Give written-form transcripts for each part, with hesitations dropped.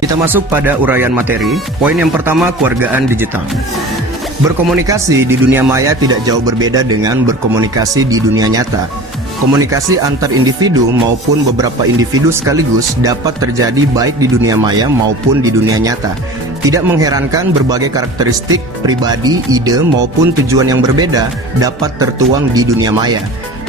Kita masuk pada uraian materi. Poin yang pertama, kewargaan digital. Berkomunikasi di dunia maya tidak jauh berbeda dengan berkomunikasi di dunia nyata. Komunikasi antar individu maupun beberapa individu sekaligus dapat terjadi baik di dunia maya maupun di dunia nyata. Tidak mengherankan berbagai karakteristik, pribadi, ide maupun tujuan yang berbeda dapat tertuang di dunia maya.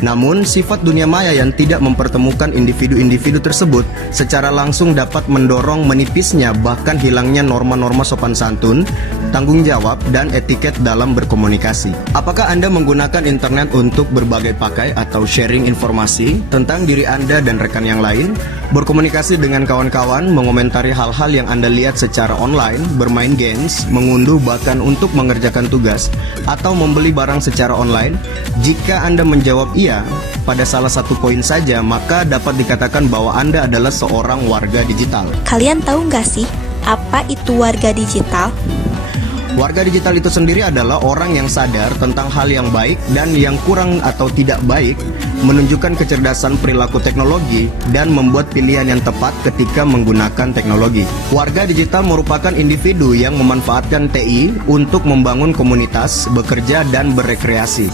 Namun, sifat dunia maya yang tidak mempertemukan individu-individu tersebut secara langsung dapat mendorong menipisnya bahkan hilangnya norma-norma sopan santun, tanggung jawab, dan etiket dalam berkomunikasi. Apakah Anda menggunakan internet untuk berbagai pakai atau sharing informasi tentang diri Anda dan rekan yang lain, berkomunikasi dengan kawan-kawan, mengomentari hal-hal yang Anda lihat secara online, bermain games, mengunduh bahkan untuk mengerjakan tugas, atau membeli barang secara online? Jika Anda menjawab iya pada salah satu poin saja, maka dapat dikatakan bahwa Anda adalah seorang warga digital. Kalian tahu nggak sih apa itu warga digital? Warga digital itu sendiri adalah orang yang sadar tentang hal yang baik dan yang kurang atau tidak baik, menunjukkan kecerdasan perilaku teknologi, dan membuat pilihan yang tepat ketika menggunakan teknologi. Warga digital merupakan individu yang memanfaatkan TI untuk membangun komunitas, bekerja, dan berekreasi.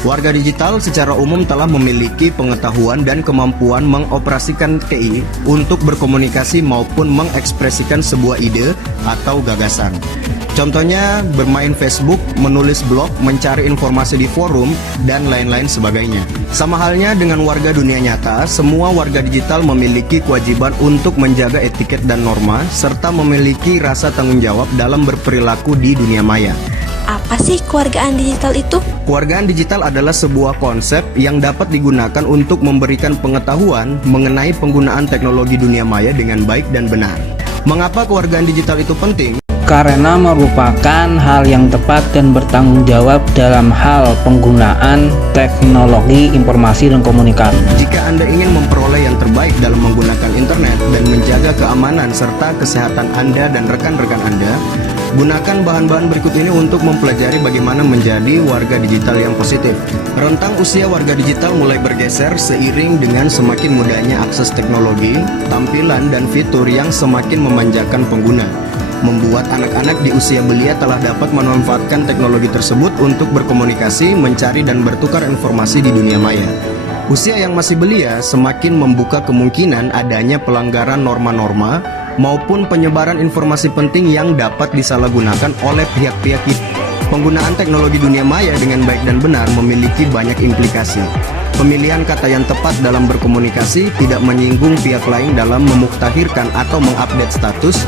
Warga digital secara umum telah memiliki pengetahuan dan kemampuan mengoperasikan TI untuk berkomunikasi maupun mengekspresikan sebuah ide atau gagasan. Contohnya bermain Facebook, menulis blog, mencari informasi di forum, dan lain-lain sebagainya. Sama halnya dengan warga dunia nyata, semua warga digital memiliki kewajiban untuk menjaga etiket dan norma, serta memiliki rasa tanggung jawab dalam berperilaku di dunia maya. Apa sih kewargaan digital itu? Kewargaan digital adalah sebuah konsep yang dapat digunakan untuk memberikan pengetahuan mengenai penggunaan teknologi dunia maya dengan baik dan benar. Mengapa kewargaan digital itu penting? Karena merupakan hal yang tepat dan bertanggung jawab dalam hal penggunaan teknologi informasi dan komunikasi. Jika Anda ingin memperoleh yang terbaik dalam menggunakan internet dan menjaga keamanan serta kesehatan Anda dan rekan-rekan Anda, gunakan bahan-bahan berikut ini untuk mempelajari bagaimana menjadi warga digital yang positif. Rentang usia warga digital mulai bergeser seiring dengan semakin mudahnya akses teknologi, tampilan, dan fitur yang semakin memanjakan pengguna, membuat anak-anak di usia belia telah dapat memanfaatkan teknologi tersebut untuk berkomunikasi, mencari, dan bertukar informasi di dunia maya. Usia yang masih belia semakin membuka kemungkinan adanya pelanggaran norma-norma maupun penyebaran informasi penting yang dapat disalahgunakan oleh pihak-pihak itu. Penggunaan teknologi dunia maya dengan baik dan benar memiliki banyak implikasi. Pemilihan kata yang tepat dalam berkomunikasi, tidak menyinggung pihak lain dalam memuktahirkan atau mengupdate status,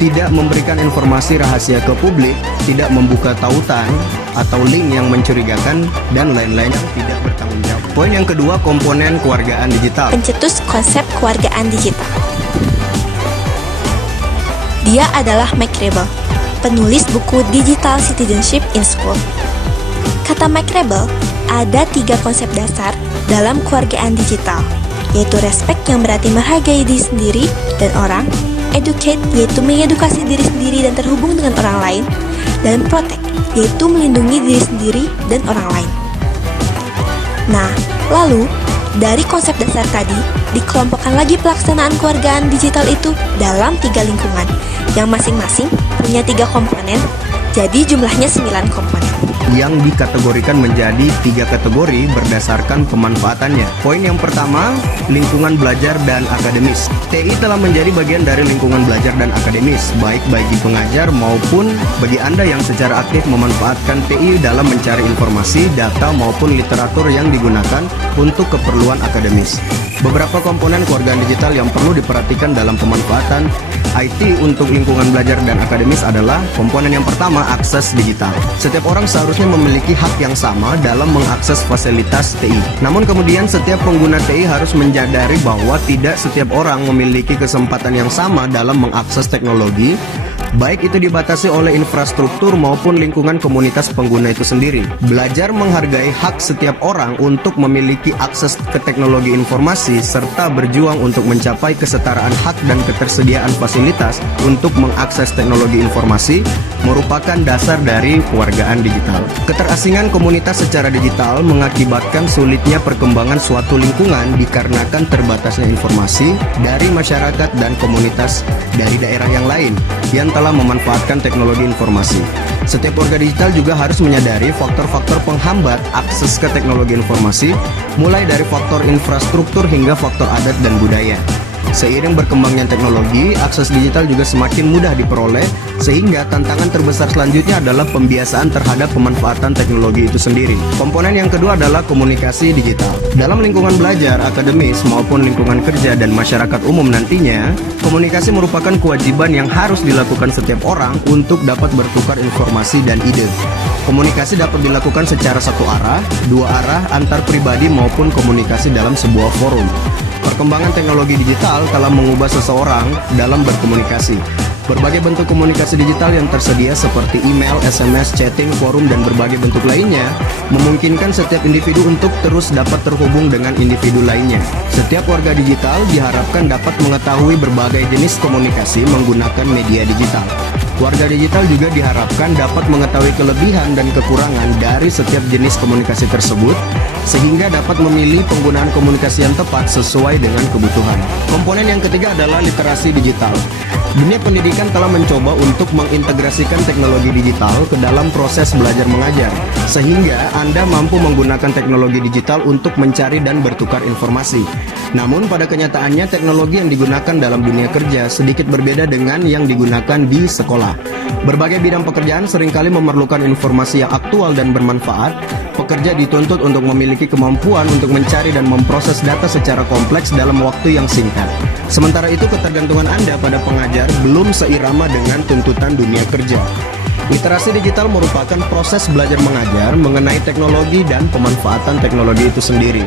tidak memberikan informasi rahasia ke publik, tidak membuka tautan atau link yang mencurigakan, dan lain-lain yang tidak bertanggung jawab. Poin yang kedua, komponen kewargaan digital. Pencetus konsep kewargaan digital. Dia adalah Mike Rebel, penulis buku Digital Citizenship in School. Kata Mike Rebel, ada 3 konsep dasar dalam kewargaan digital, yaitu respect yang berarti menghargai diri sendiri dan orang, educate yaitu mengedukasi diri sendiri dan terhubung dengan orang lain, dan protect yaitu melindungi diri sendiri dan orang lain. Nah, lalu dari konsep dasar tadi dikelompokkan lagi pelaksanaan kewargaan digital itu dalam 3 lingkungan yang masing-masing punya 3 komponen, jadi jumlahnya 9 komponen yang dikategorikan menjadi 3 kategori berdasarkan pemanfaatannya. Poin yang pertama, lingkungan belajar dan akademis. TI telah menjadi bagian dari lingkungan belajar dan akademis, baik bagi pengajar maupun bagi Anda yang secara aktif memanfaatkan TI dalam mencari informasi, data maupun literatur yang digunakan untuk keperluan akademis. Beberapa komponen kewargaan digital yang perlu diperhatikan dalam pemanfaatan IT untuk lingkungan belajar dan akademis adalah komponen yang pertama, akses digital. Setiap orang seharusnya memiliki hak yang sama dalam mengakses fasilitas TI. Namun kemudian setiap pengguna TI harus menyadari bahwa tidak setiap orang memiliki kesempatan yang sama dalam mengakses teknologi, baik itu dibatasi oleh infrastruktur maupun lingkungan komunitas pengguna itu sendiri. Belajar menghargai hak setiap orang untuk memiliki akses ke teknologi informasi serta berjuang untuk mencapai kesetaraan hak dan ketersediaan fasilitas untuk mengakses teknologi informasi merupakan dasar dari kewargaan digital. Keterasingan komunitas secara digital mengakibatkan sulitnya perkembangan suatu lingkungan dikarenakan terbatasnya informasi dari masyarakat dan komunitas dari daerah yang lain yang telah memanfaatkan teknologi informasi. Setiap warga digital juga harus menyadari faktor-faktor penghambat akses ke teknologi informasi, mulai dari faktor infrastruktur hingga faktor adat dan budaya. Seiring berkembangnya teknologi, akses digital juga semakin mudah diperoleh, sehingga tantangan terbesar selanjutnya adalah pembiasaan terhadap pemanfaatan teknologi itu sendiri. Komponen yang kedua adalah komunikasi digital. Dalam lingkungan belajar, akademis, maupun lingkungan kerja dan masyarakat umum nantinya, komunikasi merupakan kewajiban yang harus dilakukan setiap orang untuk dapat bertukar informasi dan ide. Komunikasi dapat dilakukan secara satu arah, dua arah, antar pribadi maupun komunikasi dalam sebuah forum. Perkembangan teknologi digital telah mengubah seseorang dalam berkomunikasi. Berbagai bentuk komunikasi digital yang tersedia seperti email, SMS, chatting, forum, dan berbagai bentuk lainnya memungkinkan setiap individu untuk terus dapat terhubung dengan individu lainnya. Setiap warga digital diharapkan dapat mengetahui berbagai jenis komunikasi menggunakan media digital. Warga digital juga diharapkan dapat mengetahui kelebihan dan kekurangan dari setiap jenis komunikasi tersebut, sehingga dapat memilih penggunaan komunikasi yang tepat sesuai dengan kebutuhan. Komponen yang ketiga adalah literasi digital. Dunia pendidikan telah mencoba untuk mengintegrasikan teknologi digital ke dalam proses belajar mengajar, sehingga Anda mampu menggunakan teknologi digital untuk mencari dan bertukar informasi. Namun pada kenyataannya teknologi yang digunakan dalam dunia kerja sedikit berbeda dengan yang digunakan di sekolah. Berbagai bidang pekerjaan seringkali memerlukan informasi yang aktual dan bermanfaat. Pekerja dituntut untuk memiliki kemampuan untuk mencari dan memproses data secara kompleks dalam waktu yang singkat. Sementara itu ketergantungan Anda pada pengajar belum seirama dengan tuntutan dunia kerja. Literasi digital merupakan proses belajar mengajar mengenai teknologi dan pemanfaatan teknologi itu sendiri.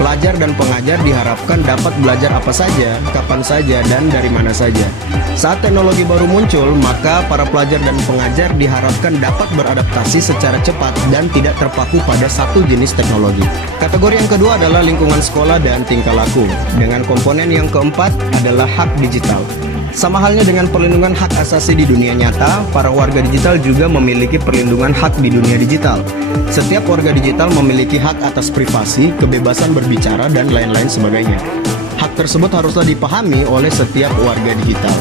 Pelajar dan pengajar diharapkan dapat belajar apa saja, kapan saja, dan dari mana saja. Saat teknologi baru muncul, maka para pelajar dan pengajar diharapkan dapat beradaptasi secara cepat dan tidak terpaku pada satu jenis teknologi. Kategori yang kedua adalah lingkungan sekolah dan tingkah laku. Dengan komponen yang keempat adalah hak digital. Sama halnya dengan perlindungan hak asasi di dunia nyata, para warga digital juga memiliki perlindungan hak di dunia digital. Setiap warga digital memiliki hak atas privasi, kebebasan berbicara, dan lain-lain sebagainya. Hak tersebut haruslah dipahami oleh setiap warga digital.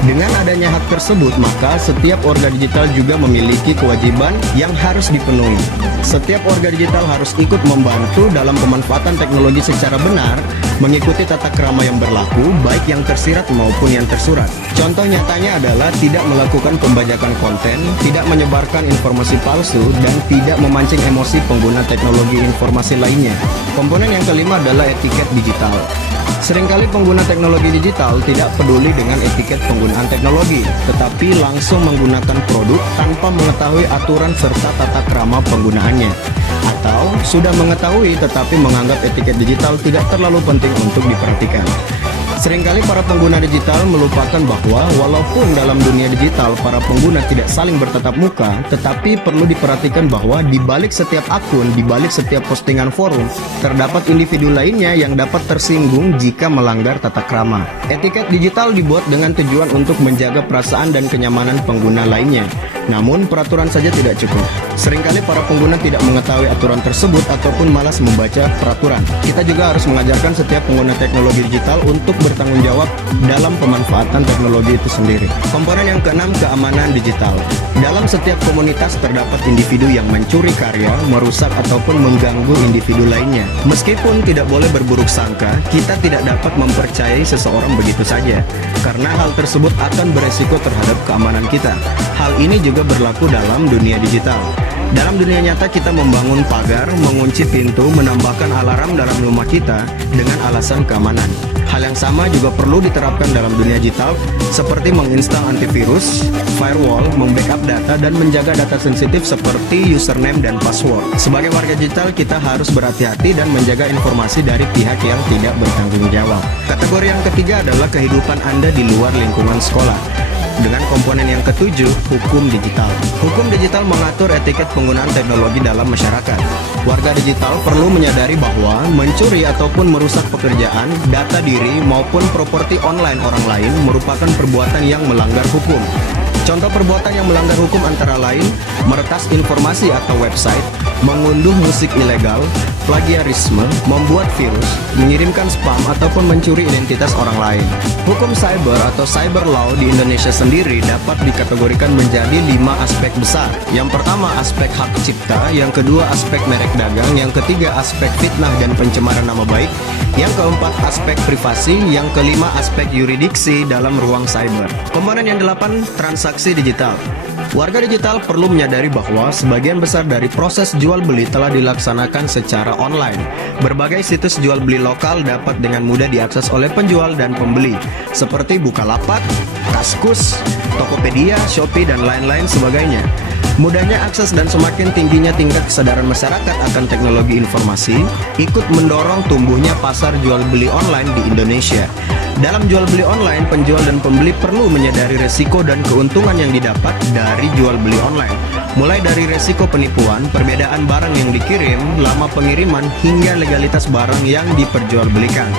Dengan adanya hak tersebut, maka setiap warga digital juga memiliki kewajiban yang harus dipenuhi. Setiap warga digital harus ikut membantu dalam pemanfaatan teknologi secara benar, mengikuti tata krama yang berlaku, baik yang tersirat maupun yang tersurat. Contoh nyatanya adalah tidak melakukan pembajakan konten, tidak menyebarkan informasi palsu, dan tidak memancing emosi pengguna teknologi informasi lainnya. Komponen yang kelima adalah etiket digital. Seringkali pengguna teknologi digital tidak peduli dengan etiket penggunaan teknologi, tetapi langsung menggunakan produk tanpa mengetahui aturan serta tata krama penggunaannya. Atau sudah mengetahui tetapi menganggap etiket digital tidak terlalu penting untuk diperhatikan. Seringkali para pengguna digital melupakan bahwa walaupun dalam dunia digital para pengguna tidak saling bertatap muka, tetapi perlu diperhatikan bahwa di balik setiap akun, di balik setiap postingan forum, terdapat individu lainnya yang dapat tersinggung jika melanggar tata krama. Etiket digital dibuat dengan tujuan untuk menjaga perasaan dan kenyamanan pengguna lainnya. Namun peraturan saja tidak cukup. Seringkali para pengguna tidak mengetahui aturan tersebut ataupun malas membaca peraturan. Kita juga harus mengajarkan setiap pengguna teknologi digital untuk bertanggung jawab dalam pemanfaatan teknologi itu sendiri. Komponen yang keenam, keamanan digital. Dalam setiap komunitas terdapat individu yang mencuri karya, merusak ataupun mengganggu individu lainnya. Meskipun tidak boleh berburuk sangka, kita tidak dapat mempercayai seseorang begitu saja, karena hal tersebut akan beresiko terhadap keamanan kita. Hal ini juga berlaku dalam dunia digital. Dalam dunia nyata kita membangun pagar, mengunci pintu, menambahkan alarm dalam rumah kita dengan alasan keamanan. Hal yang sama juga perlu diterapkan dalam dunia digital, seperti menginstal antivirus, firewall, membackup data, dan menjaga data sensitif seperti username dan password. Sebagai warga digital, kita harus berhati-hati dan menjaga informasi dari pihak yang tidak bertanggung jawab. Kategori yang ketiga adalah kehidupan Anda di luar lingkungan sekolah. dengan komponen yang ketujuh, hukum digital. Hukum digital mengatur etiket penggunaan teknologi dalam masyarakat. Warga digital perlu menyadari bahwa mencuri ataupun merusak pekerjaan, data diri maupun properti online orang lain merupakan perbuatan yang melanggar hukum. Contoh perbuatan yang melanggar hukum antara lain meretas informasi atau website, mengunduh musik ilegal, plagiarisme, membuat virus, mengirimkan spam ataupun mencuri identitas orang lain. Hukum cyber atau cyber law di Indonesia sendiri dapat dikategorikan menjadi 5 aspek besar. Yang pertama aspek hak cipta, yang kedua aspek merek dagang, yang ketiga aspek fitnah dan pencemaran nama baik, yang keempat aspek privasi, yang kelima aspek yuridiksi dalam ruang cyber. Komponen yang 8, transaksi digital. Warga digital perlu menyadari bahwa sebagian besar dari proses jual beli telah dilaksanakan secara online. Berbagai situs jual beli lokal dapat dengan mudah diakses oleh penjual dan pembeli, seperti Bukalapak, Kaskus, Tokopedia, Shopee, dan lain-lain sebagainya. Mudahnya akses dan semakin tingginya tingkat kesadaran masyarakat akan teknologi informasi ikut mendorong tumbuhnya pasar jual beli online di Indonesia. Dalam jual beli online, penjual dan pembeli perlu menyadari resiko dan keuntungan yang didapat dari jual beli online. Mulai dari resiko penipuan, perbedaan barang yang dikirim, lama pengiriman, hingga legalitas barang yang diperjualbelikan.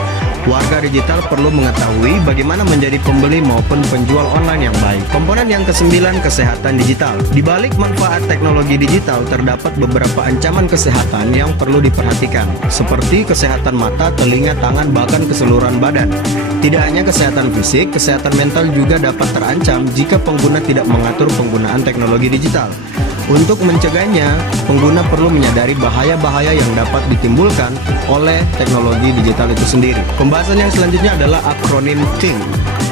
Warga digital perlu mengetahui bagaimana menjadi pembeli maupun penjual online yang baik. Komponen yang ke-9, kesehatan digital. Di balik manfaat teknologi digital terdapat beberapa ancaman kesehatan yang perlu diperhatikan, seperti kesehatan mata, telinga, tangan, bahkan keseluruhan badan. Tidak hanya kesehatan fisik, kesehatan mental juga dapat terancam jika pengguna tidak mengatur penggunaan teknologi digital. Untuk mencegahnya, pengguna perlu menyadari bahaya-bahaya yang dapat ditimbulkan oleh teknologi digital itu sendiri. Pembahasan yang selanjutnya adalah akronim THING.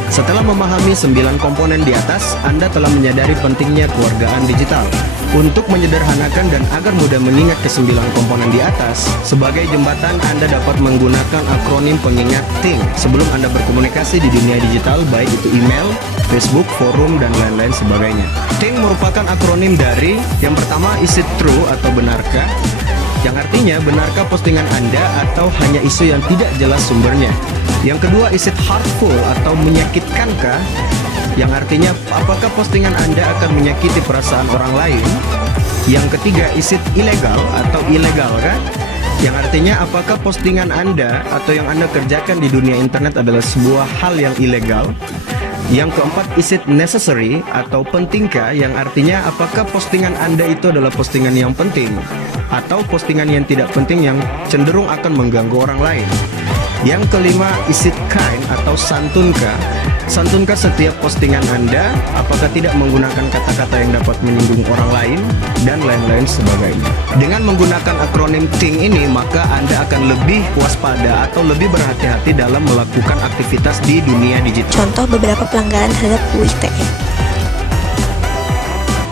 Setelah memahami 9 komponen di atas, Anda telah menyadari pentingnya kewargaan digital. Untuk menyederhanakan dan agar mudah mengingat ke-9 komponen di atas, sebagai jembatan Anda dapat menggunakan akronim pengingat THING sebelum Anda berkomunikasi di dunia digital, baik itu email, Facebook, forum, dan lain-lain sebagainya. THING merupakan akronim dari yang pertama, is it true atau benarkah? Yang artinya benarkah postingan Anda atau hanya isu yang tidak jelas sumbernya. Yang kedua, is it hurtful atau menyakitkankah? Yang artinya apakah postingan Anda akan menyakiti perasaan orang lain. Yang ketiga, is it illegal atau ilegal kan? Yang artinya apakah postingan Anda atau yang Anda kerjakan di dunia internet adalah sebuah hal yang ilegal. Yang keempat, is it necessary atau pentingkah? Yang artinya apakah postingan Anda itu adalah postingan yang penting atau postingan yang tidak penting yang cenderung akan mengganggu orang lain. Yang kelima, is it kind atau santunkah? Santunkah setiap postingan Anda? Apakah tidak menggunakan kata-kata yang dapat menyinggung orang lain? Dan lain-lain sebagainya. Dengan menggunakan akronim THING ini, maka Anda akan lebih waspada atau lebih berhati-hati dalam melakukan aktivitas di dunia digital. Contoh beberapa pelanggaran terhadap UU ITE.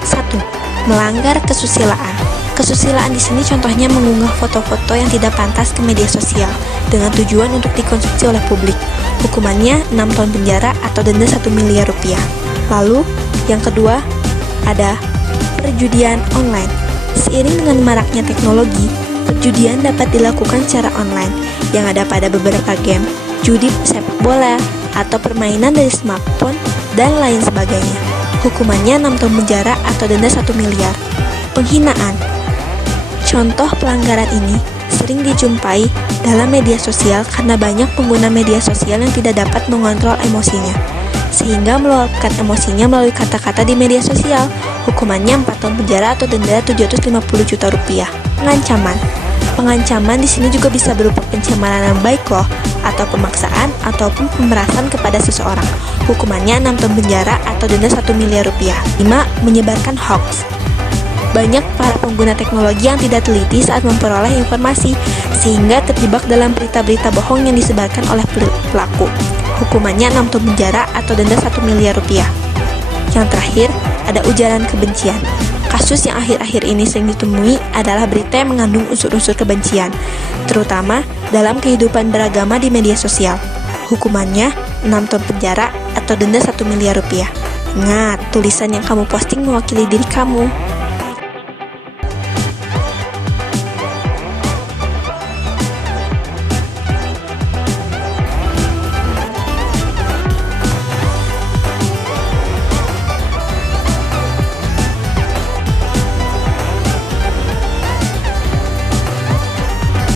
1. Melanggar kesusilaan. Kesusilaan di sini contohnya mengunggah foto-foto yang tidak pantas ke media sosial dengan tujuan untuk dikonsumsi oleh publik. Hukumannya 6 tahun penjara atau denda 1 miliar rupiah. Lalu, yang kedua ada perjudian online. Seiring dengan maraknya teknologi, perjudian dapat dilakukan secara online yang ada pada beberapa game, judi sepak bola, atau permainan dari smartphone, dan lain sebagainya. Hukumannya 6 tahun penjara atau denda 1 miliar. Penghinaan. Contoh pelanggaran ini sering dijumpai dalam media sosial karena banyak pengguna media sosial yang tidak dapat mengontrol emosinya, sehingga meluapkan emosinya melalui kata-kata di media sosial. Hukumannya 4 tahun penjara atau denda 750 juta rupiah. Pengancaman. Pengancaman di sini juga bisa berupa pencemaran nama baik loh, atau pemaksaan ataupun pemerasan kepada seseorang. Hukumannya 6 tahun penjara atau denda 1 miliar rupiah. 5. Menyebarkan hoax. Banyak para pengguna teknologi yang tidak teliti saat memperoleh informasi, sehingga terjebak dalam berita-berita bohong yang disebarkan oleh pelaku. Hukumannya 6 tahun penjara atau denda 1 miliar rupiah. Yang terakhir, ada ujaran kebencian. Kasus yang akhir-akhir ini sering ditemui adalah berita yang mengandung unsur-unsur kebencian, terutama dalam kehidupan beragama di media sosial. Hukumannya 6 tahun penjara atau denda 1 miliar rupiah. Ingat, tulisan yang kamu posting mewakili diri kamu.